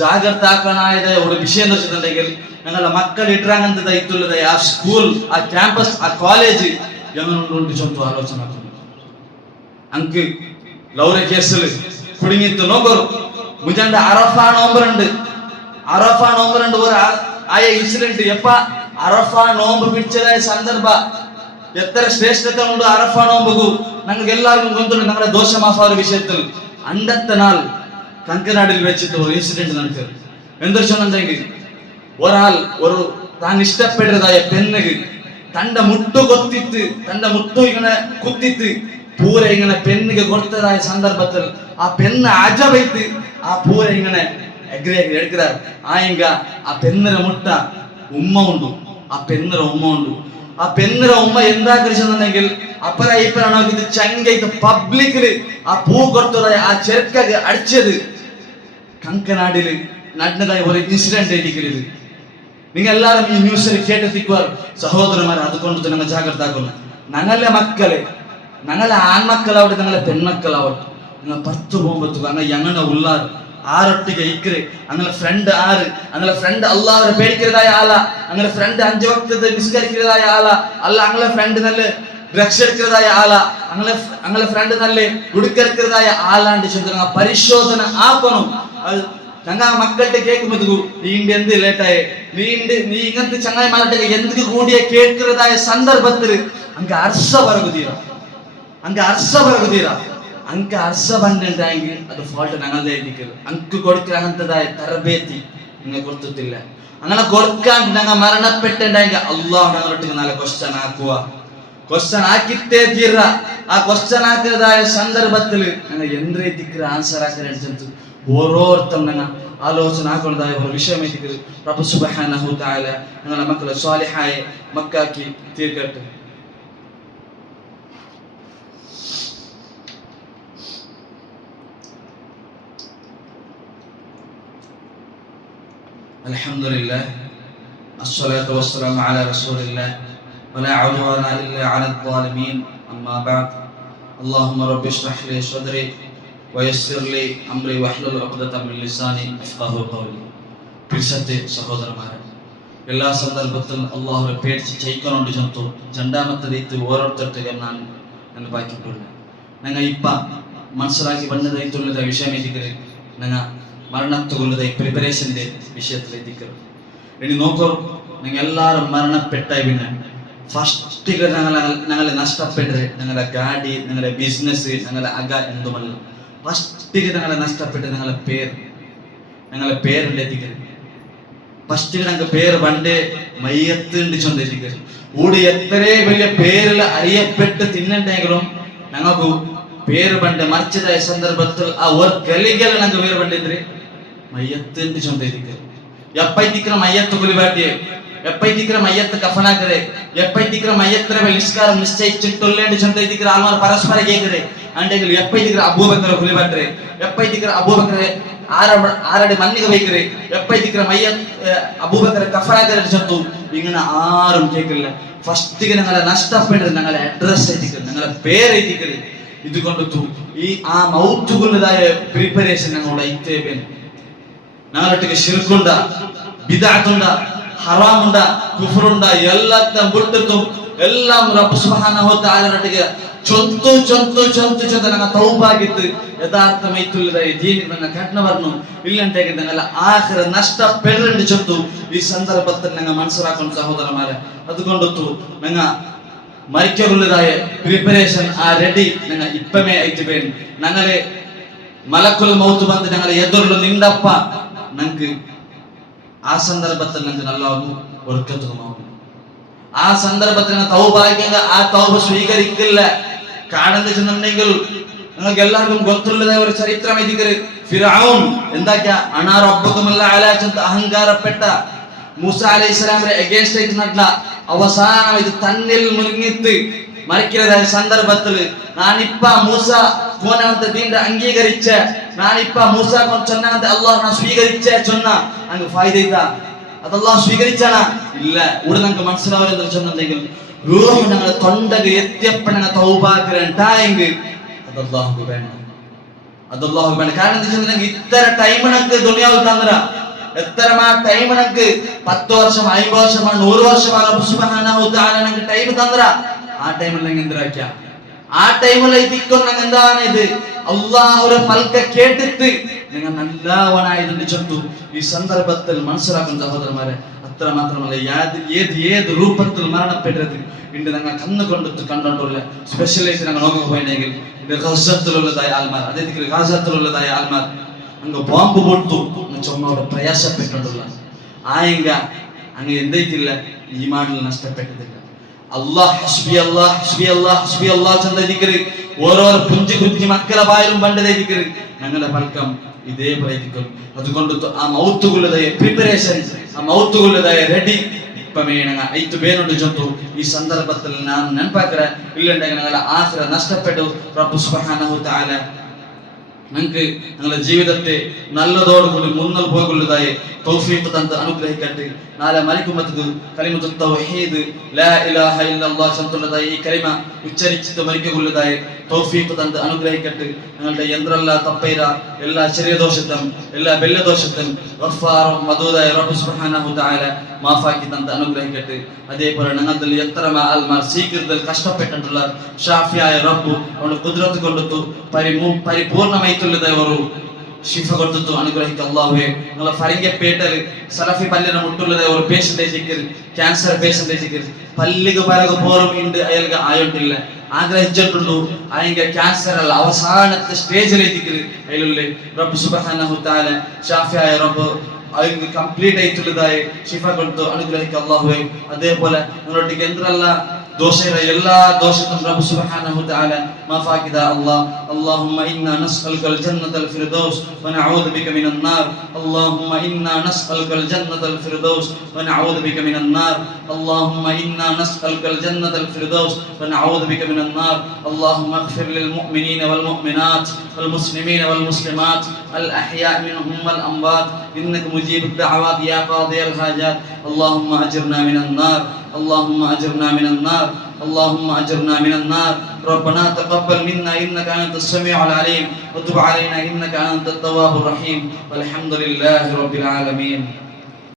ജാഗ്രത ആക്കാനായത് ഒരു വിഷയം എന്ന് വെച്ചിട്ടുണ്ടെങ്കിൽ ഞങ്ങളുടെ മക്കൾ ഇട്ടാങ്ങനത്തെ ഇട്ടുള്ളത് ആ സ്കൂൾ ആ ക്യാമ്പസ് ആ കോളേജ് ഞങ്ങളുണ്ട് ചൊന്തു ആലോചന അങ്ക് ലൗറെ കേസിൽ കുടുങ്ങിത്ത് നോക്കൂ. മുജാണ്ട് അറഫ നോമ്പറുണ്ട് ഒരു ആയ ഇൻസിഡന്റ് എപ്പ അറഫ നോമ്പ് പിടിച്ചതായ സന്ദർഭ എത്ര ശ്രേഷ്ഠത ഉണ്ട് അറഫ നോമ്പുകു ഞങ്ങൾക്ക് എല്ലാവർക്കും കൊണ്ടുണ്ട്. ഞങ്ങളുടെ ദോഷ മാഫാറ് വിഷയത്തിൽ അണ്ടത്തെ നാൾ കങ്കനാടിൽ വെച്ചിട്ട് ഒരു ഇൻസിഡന്റ് നടക്കുന്നത് എന്ത് വെച്ചെന്നുണ്ടെങ്കിൽ ഒരാൾ ഒരു താൻ ഇഷ്ടപ്പെടുന്നതായ പെണ്ണുക്ക് തന്റെ മുട്ടു കൊത്തിത്ത് തന്റെ മുട്ടു ഇങ്ങനെ കുത്തിത്ത് പൂര ഇങ്ങനെ പെണ്ണിക്ക് കൊടുത്തതായ സന്ദർഭത്തിൽ ആ പെണ്ണ് അജബൈത്ത് ആ പൂര ഇങ്ങനെ എടുക്കാർ ആയെങ്ക ആ പെണ്ണിന മുട്ട ഉമ്മ ഉണ്ട്. ആ പെണ്ണിന ഉമ്മ ഉണ്ട്. ആ പെണ്ണിന ഉമ്മ എന്താ കഴിച്ചെന്നുണ്ടെങ്കിൽ അപ്പറ ഇപ്പറ നോക്കിയിട്ട് ചങ്കയിട്ട് പബ്ലിക്കില് ആ പൂ കൊടുത്തതായ ആ ചെറുക്കക്ക് അടിച്ചത് കങ്കനാടില് നടന്നതായ ഒരു ഇൻസിഡന്റ് ആയിരിക്കരുത്. നിങ്ങൾ എല്ലാവരും ഈ ന്യൂസിൽ കേട്ടെത്തിക്കുവാർ സഹോദരന്മാരെ. അതുകൊണ്ട് ഞങ്ങൾ ജാഗ്രത ആക്കുന്നു. ഞങ്ങളുടെ മക്കളെ ഞങ്ങളെ ആൺമക്കളാവട്ടെ ഞങ്ങളെ പെൺമക്കളാവട്ടെ നിങ്ങൾ പുറത്തു പോകുമ്പോഴത്തേക്കും അങ്ങനെ എങ്ങനെ ഉള്ളാറ് ആരൊട്ടിಗೆ ഇക്കറ് അങ്ങനെ ഫ്രണ്ട് ആറ് അങ്ങനെ ഫ്രണ്ട് അള്ളാഹുവിനെ പേടിക്കുന്നതായ ആളാ അങ്ങനെ ഫ്രണ്ട് 5 വക്തത്തെ നിസ്കരിക്കുന്നതായ ആളാ അല്ല അങ്ങനെ ഫ്രണ്ട് നല്ല ഡ്രഗ്സ് എടുക്കുന്നതായ ആളാ അങ്ങനെ ഫ്രണ്ട് നല്ല കുടുക്കെടുക്കുന്നതായ ആളാണ്ട് ചോദിച്ചാൽ പരിശോധന ആക്കണം. അത് ഞങ്ങൾ മക്കളുടെ കേൾക്കുമ്പോ നീണ്ട് എന്ത് ലേറ്റായേ നീ ഇങ്ങനത്തെ ചങ്ങായിമാരുടെ എന്ത് കൂടിയ കേൾക്കുന്നതായ സന്ദർഭത്തിൽ അങ്ങ് അർശ പറകുതീരാ ಅಂಕ ಅರ್ಸ ಬಂದಂತಾಗಿ ಅದು ಫಾಲ್ಟ್ ನನ್ನದೇ ಇದ್ದಿಕ್ಕರು ಅಂಕ ಕೊಡ್ತಿರಂತದಾಯ ತರಬೇತಿ ನಿಮಗೆ ಗೊತ್ತಿಲ್ಲ. അങ്ങനെ കൊടുക്കാൻ ഞങ്ങൾ മരണപ്പെട്ടുണ്ടെങ്കിൽ അള്ളാഹു ഞങ്ങളൊട്ടിക്ക് നല്ല ക്വസ്റ്റ്യൻ ആക്കുക. ക്വസ്റ്റ്യൻ ആക്കിത്തേ തീര. ആ ക്വസ്റ്റ്യൻ ആക്കിയതായ സന്ദർഭത്തിൽ ഞങ്ങൾ എന്ത് രീതിക്ക് ആൻസർ ആക്കാൻ ഓരോരുത്തരും ഞങ്ങൾ ആലോചന ആക്കുന്നതായ ഒരു വിഷയം റബ്ബ് സുബ്ഹാനഹു തആല ഞങ്ങളുടെ മക്കളെ സ്വാലിഹായ മക്കാക്കി തീർക്കട്ടെ. അൽഹംദുലില്ലാഹ് അസ്സലാത്തു വസ്സലാമു അലാ റസൂലില്ലാഹ് വലാ ഉദ്വാന ഇല്ലാ അലൽ ളാലിമീൻ. അമ്മാ ബഅദ്. അല്ലാഹുമ്മ റബ്ബി ഇശ്റഹ് ലി സദ്രി വയസ്സിർ ലി അംരി വഹ്ലുൽ ഉഖ്ദതം മിൻ ലിസാനി യഫ്ഖഹു ഖൗലി. പ്രിയപ്പെട്ട സഹോദരന്മാരെ, എല്ലാ സന്ദർഭത്തിലും അല്ലാഹുവെ പേടിച്ച് ജയിക്കണോണ്ട് ചന്തു രണ്ടാമത്തെ ರೀತಿ ഓരോരുത്തരുടെ ನಾನು ನೆನಪಾಕಿಕೊಳ್ಳ. ನಂಗೆ ಇಪ್ಪ മനസ്സിലാക്കി ಬಂದದೈತುಳ್ಳದ ವಿಷಯ ಇದ್ದಿದ್ರೆ ನಂಗೆ മരണത്തുകൊള്ളത പ്രിപ്പറേഷൻ്റെ വിഷയത്തിൽ എത്തിക്കരുത്. ഇനി നോക്കൂ, നിങ്ങൾ എല്ലാവരും മരണപ്പെട്ടായി പിന്നെ ഫസ്റ്റ് ഞങ്ങളെ നഷ്ടപ്പെട്ടത് ഞങ്ങളുടെ ഗാഡി, ഞങ്ങളുടെ ബിസിനസ്, ഞങ്ങളുടെ അക എന്തുമല്ല. ഫസ്റ്റ് ഞങ്ങളെ നഷ്ടപ്പെട്ടത് ഞങ്ങളുടെ പേരുണ്ട് എത്തിക്കരുത്. ഫസ്റ്റ് ഞങ്ങൾക്ക് പേര് പണ്ടേ മയ്യത്തുണ്ട് ചൊന്ത് എത്തിക്കരുത്. കൂടി എത്ര വലിയ പേരിൽ അറിയപ്പെട്ട് തിന്നണ്ടെങ്കിലും ഞങ്ങൾക്ക് പേര് പണ്ട് മറിച്ചതായ സന്ദർഭത്തിൽ ആ ഒരു കളികൾ ഞങ്ങൾക്ക് പേര് പണ്ടിದ್ರೆ ಮಯ್ಯತ್ತು ಚೊಂದ ಇದ್ದಿಕ್ಕರು. ಎಪ್ಪೈತಿಕ್ರ ಮಯ್ಯತ್ತು ಗುಲಿಬಾಟಿಯೇ, ಎಪ್ಪೈತಿಕ್ರ ಮಯ್ಯತ್ತು ಕಫನಾಕರೆ, ಎಪ್ಪೈತಿಕ್ರ ಮಯ್ಯತ್ತರ ನಿಷ್ಕಾರ ನಿಶ್ಚಯಿಸಿಟ್ಟೊಲ್ಲೆಂಡು ಚೊಂದ ಇದ್ದಿಕ್ರ ಆಲ್ಮಾರ ಪರಸ್ಪರ ಕೇಕರೆ ಅಂಡೆಗಳು ಎಪ್ಪೈತಿಕ್ರ ಅಬೂಬಕರ ಗುಲಿಬಾಟ್ರೆ, ಎಪ್ಪೈತಿಕ್ರ ಅಬೂಬಕರೆ ಆರಡಿ ಮಣ್ಣಿಗೆ ಬೈಕರೆ, ಎಪ್ಪೈತಿಕ್ರ ಮಯ್ಯತ್ ಅಬೂಬಕರ ಕಫನಾಕರೆ ಚೊಂದು ഇങ്ങനെ ആരും കേൾക്കില്ല. ഫസ്റ്റ് ഞങ്ങളെ നഷ്ടപ്പെട്ടത് ഞങ്ങളെ അഡ്രസ് എത്തിക്കരുത്, ഞങ്ങളെ പേര് എത്തിക്കരുത്. ഇത് കൊണ്ടെത്തു ഈ ആ മൗത്തുകൊള്ളതായ പ്രിപ്പറേഷൻ ഞങ്ങളുടെ ഇത്തേബൻ ഞങ്ങളൊട്ടിಗೆ ಶಿರ್ಕುಂಡ, ಬಿದಾತುಂಡ, ಹರಾಮುಂಡ, ಕುಫ್ರುಂಡ ಎಲ್ಲತ್ತ ಬಿಟ್ಟು എല്ലാം റബ്ബ് സുബ്ഹാനഹു വ തആലയുടെ ചൊന്തു ചൊന്തു ചൊന്തു ചൊന്തു ഞങ്ങൾ തൗബാಗಿತ್ತು യഥാർത്ഥമായിട്ടുള്ളതായ ദീനിൽ ഞങ്ങൾ കടന്നു വരണം. ഇല്ലണ്ടെങ്കിൽ ഞങ്ങൾ ആഖിറ നഷ്ടപ്പെടേണ്ടി ചൊന്തു ഈ സന്ദർഭത്തിൽ ഞങ്ങൾ മനസ്സിലാക്കണം സഹോദരന്മാരെ. അതുകൊണ്ടൊത്തു ഞങ്ങൾ മരിക്കുള്ളതായ പ്രിപ്പറേഷൻ ആ റെഡി ഞങ്ങൾ ഇപ്പമേ ആയിട്ട് വേണം. ഞങ്ങളെ മലക്കുൽ മൗത്ത് ಬಂದು ഞങ്ങളെ എതിർಲು നിണ്ടപ്പ ഞങ്ങൾക്ക് ആ സന്ദർഭത്തിൽ ഞങ്ങൾക്ക് നല്ല ഒരുക്കത്തുമാവും. ആ സന്ദർഭത്തിൽ തൗബാക്കിയ ആ തൗബ സ്വീകരിക്കില്ല. കാരണം വെച്ചിട്ടുണ്ടെങ്കിൽ നിങ്ങൾക്ക് എല്ലാവർക്കും ಗೊತ್ತುള്ളതായ ഒരു ചരിത്രം ഇതിക്കര് ഫിറഔൻ എന്താക്കിയ അനാ റബ്ബുകുമല്ല അലാ ചന്ത അഹങ്കാരപ്പെട്ട മൂസ അലൈഹിസ്സലാമിന്റെ അഗേൻസ്റ്റ് ആയിട്ട് നടന്ന അവസാനം ഇത് തന്നിൽ മുഴുങ്ങിത്ത് മരിക്കുന്നതായ സന്ദർഭത്തിൽ നാനിപ്പ മൂസ കോനവന്ത ദീന്റെ അംഗീകരിച്ച നാനിപ്പ മൂസ കോൻ ചൊന്നവന്ത അല്ലാഹു സ്വീകരിച്ച ചൊന്ന അങ്ങ് ഫായിദ ഇതാ അത് അല്ലാഹു സ്വീകരിച്ചാന ഇല്ല. ഇവിടെ നമുക്ക് മനസ്സിലാവുന്നത് ചൊന്നെങ്കിൽ റൂഹ് ഞങ്ങളെ തൊണ്ടക്ക് എത്തിയപ്പോൾ ഞങ്ങൾ തൗബാക്കരണ്ടായെങ്കിൽ അത് അല്ലാഹു വേണം, അത് അല്ലാഹു വേണം. കാരണം എന്താ വെച്ചാൽ ഇത്ര ടൈം ഞങ്ങൾക്ക് ദുനിയാവിൽ തന്നര എത്രമാ ടൈം ഞങ്ങൾക്ക് 10 വർഷം 50 വർഷമാണ് 100 വർഷമാണ് റബ്ബ് സുബ്ഹാനഹു വ തആല ഞങ്ങൾക്ക് ടൈം തന്നര. ആ ടൈമിൽ ഞങ്ങൾ എന്തിനാക്കിയ ആ ടൈമിൽ ഇതിക്കൊന്നും ഞങ്ങൾ എന്താണ് ഇത് അള്ളാഹുടെ പൽക്ക കേട്ടിട്ട് നിങ്ങൾ നല്ലവനായതിന്റെ ചൊന്തു ഈ സന്ദർഭത്തിൽ മനസ്സിലാക്കുന്ന സഹോദരന്മാരെ. അത്ര മാത്രമല്ല ഏത് രൂപത്തിൽ മരണപ്പെട്ടത് ഇണ്ട് ഞങ്ങൾ കണ്ണുകൊണ്ടിട്ട് കണ്ടോണ്ടുള്ള സ്പെഷ്യലൈസ് ഞങ്ങൾ നോക്കി പോയിട്ടെങ്കിൽ ഇത് ഗസത്തിലുള്ളതായ ആൾമാർ, അതായത് ഗസത്തിലുള്ളതായ ആൾമാർ അങ്ങ് ബോംബ് പൊട്ടു ചുമ്മയോട് പ്രയാസപ്പെട്ടുള്ള ആയെങ്ക അങ്ങ് എന്തേക്കില്ല ഈ മാടിൽ നഷ്ടപ്പെട്ടതില്ല. അല്ലാഹ് ഹസ്ബി അല്ലാഹ് ഹസ്ബി അല്ലാഹ് ഹസ്ബി അല്ലാഹ് ചന്ത ദിക്ർ ഓരോ കുഞ്ഞു കുഞ്ഞു മക്കളെ ബായിലും പണ്ടതേ ദിക്ർ ഞങ്ങളുടെ പൽക്കം ഇതേ പ്രയത്നിക്കും. അതുകൊണ്ട് ആ മൗത്തുകളുടെ പ്രിപ്പറേഷൻ, ആ മൗത്തുകളുടെ റെഡി ഇപ്പമേ ഞങ്ങൾ ഐത്ത് പേരുണ്ട് ചൊന്തു ഈ സന്ദർഭത്തിൽ ഞാൻ നെനപ്പാക്കര. ഇല്ലണ്ടെങ്കിൽ ഞങ്ങളെ ആഖിറ നഷ്ടപ്പെട്ടു. റബ്ബ് സുബ്ഹാനഹു വ തആല ഞങ്ങൾക്ക് ഞങ്ങളുടെ ജീവിതത്തെ നല്ലതോടുകൂടി മുന്നൽ പോകുള്ളതായി തൗഫീഖ് തന്ന് അനുഗ്രഹിക്കട്ടെ. നാളെ മരിക്കുമ്പോൾ കലിമത്തു തൗഹീദ് ലാ ഇലാഹ ഇല്ലല്ലാഹ് ചൊല്ലുന്നതായി ഈ കലിമ ഉച്ചരിച്ചിട്ട് മരിക്കുള്ളതായി തൗഫീഖ് തന്ന് അനുഗ്രഹിക്കട്ടെ. ഞങ്ങളുടെ യന്ത്രല്ല തപ്പൈര എല്ലാ ചെറിയ ദോഷത്തും എല്ലാ വലിയ ദോഷത്തും ഗഫാറും മദൂദായ റബ്ബ് സുബ്ഹാനഹു വ തആല മാഫാക്കി തന്ന് അനുഗ്രഹിക്കട്ടെ. അതേപോലെ ഞങ്ങളിൽ എത്ര ആൾമാർ സീക്രത്തിൽ കഷ്ടപ്പെട്ടിട്ടുള്ള ഷാഫിയായ റബ്ബ് അവന്റെ ഖുദ്റത്ത് കൊണ്ടെത്തു പരിപൂർണമായിട്ടുള്ളതായ ഒരു ಶಿಫ ಕೊಡ್ತು ಅನುಗ್ರಹಿಕ ಅಲ್ಲಾಹ್ವೇ. ನಿങ്ങളെ ഫരിങ്കപ്പേട്ടൽ സലഫി പല്ലിന മുട്ടുള്ളതായ ഒരു പേഷ്യന്റ് ആയിരിക്കും, ക്യാൻസർ പേഷ്യന്റ് ആയിരിക്കും. പല്ലിക്ക് പലക പോറും ഉണ്ട് അയാൾക്ക് ആയോട്ടില്ല ആഗ്രഹിച്ചിട്ടുള്ളൂ. അയങ്ക ക്യാൻസർ അല്ല അവസാനത്തെ സ്റ്റേജിലെത്തിക്കും. അതിലുള്ള റബ്ബ് സുബ്ഹാനഹു വ തആല ഷാഫിയായ റബ്ബ് അവർക്ക് കംപ്ലീറ്റ് ആയിട്ടുള്ളതായ ഷിഫ കൊടുത്ത് അനുഗ്രഹിക്കുക അല്ലാഹുവേ. അതേപോലെ നിങ്ങളൊട്ടിക്ക് എന്തെല്ല ദോഷയുടെ എല്ലാ ദോഷത്തും റബ്ബ് സുബ്ഹാനഹു തആല മാഫാക്കിദ അല്ലാഹ്. അല്ലാഹുമ്മ ഇന്നാ നസ്അലുകൽ ജന്നത്തൽ ഫിർദൗസ് വനഊദു ബിക മിനൻ നാർ. അല്ലാഹുമ്മ ഇന്നാ നസ്അലുകൽ ജന്നത്തൽ ഫിർദൗസ് വനഊദു ബിക മിനൻ നാർ. അല്ലാഹുമ്മ ഇന്നാ നസ്അലുകൽ ജന്നത്തൽ ഫിർദൗസ് വനഊദു ബിക മിനൻ നാർ. അല്ലാഹുമ്മ اغفر للمؤمنين والمؤمنات والمسلمين والمسلمات الأحياء منهم والأموات إنك مجيب الدعوات يا قاضي الحاجات. اللهم أجرنا من النار. اللهم أجرنا من النار. اللهم أجرنا من النار. ربنا تقبل منا إنك أنت السميع العليم وتب علينا إنك أنت التواب الرحيم والحمد لله رب العالمين.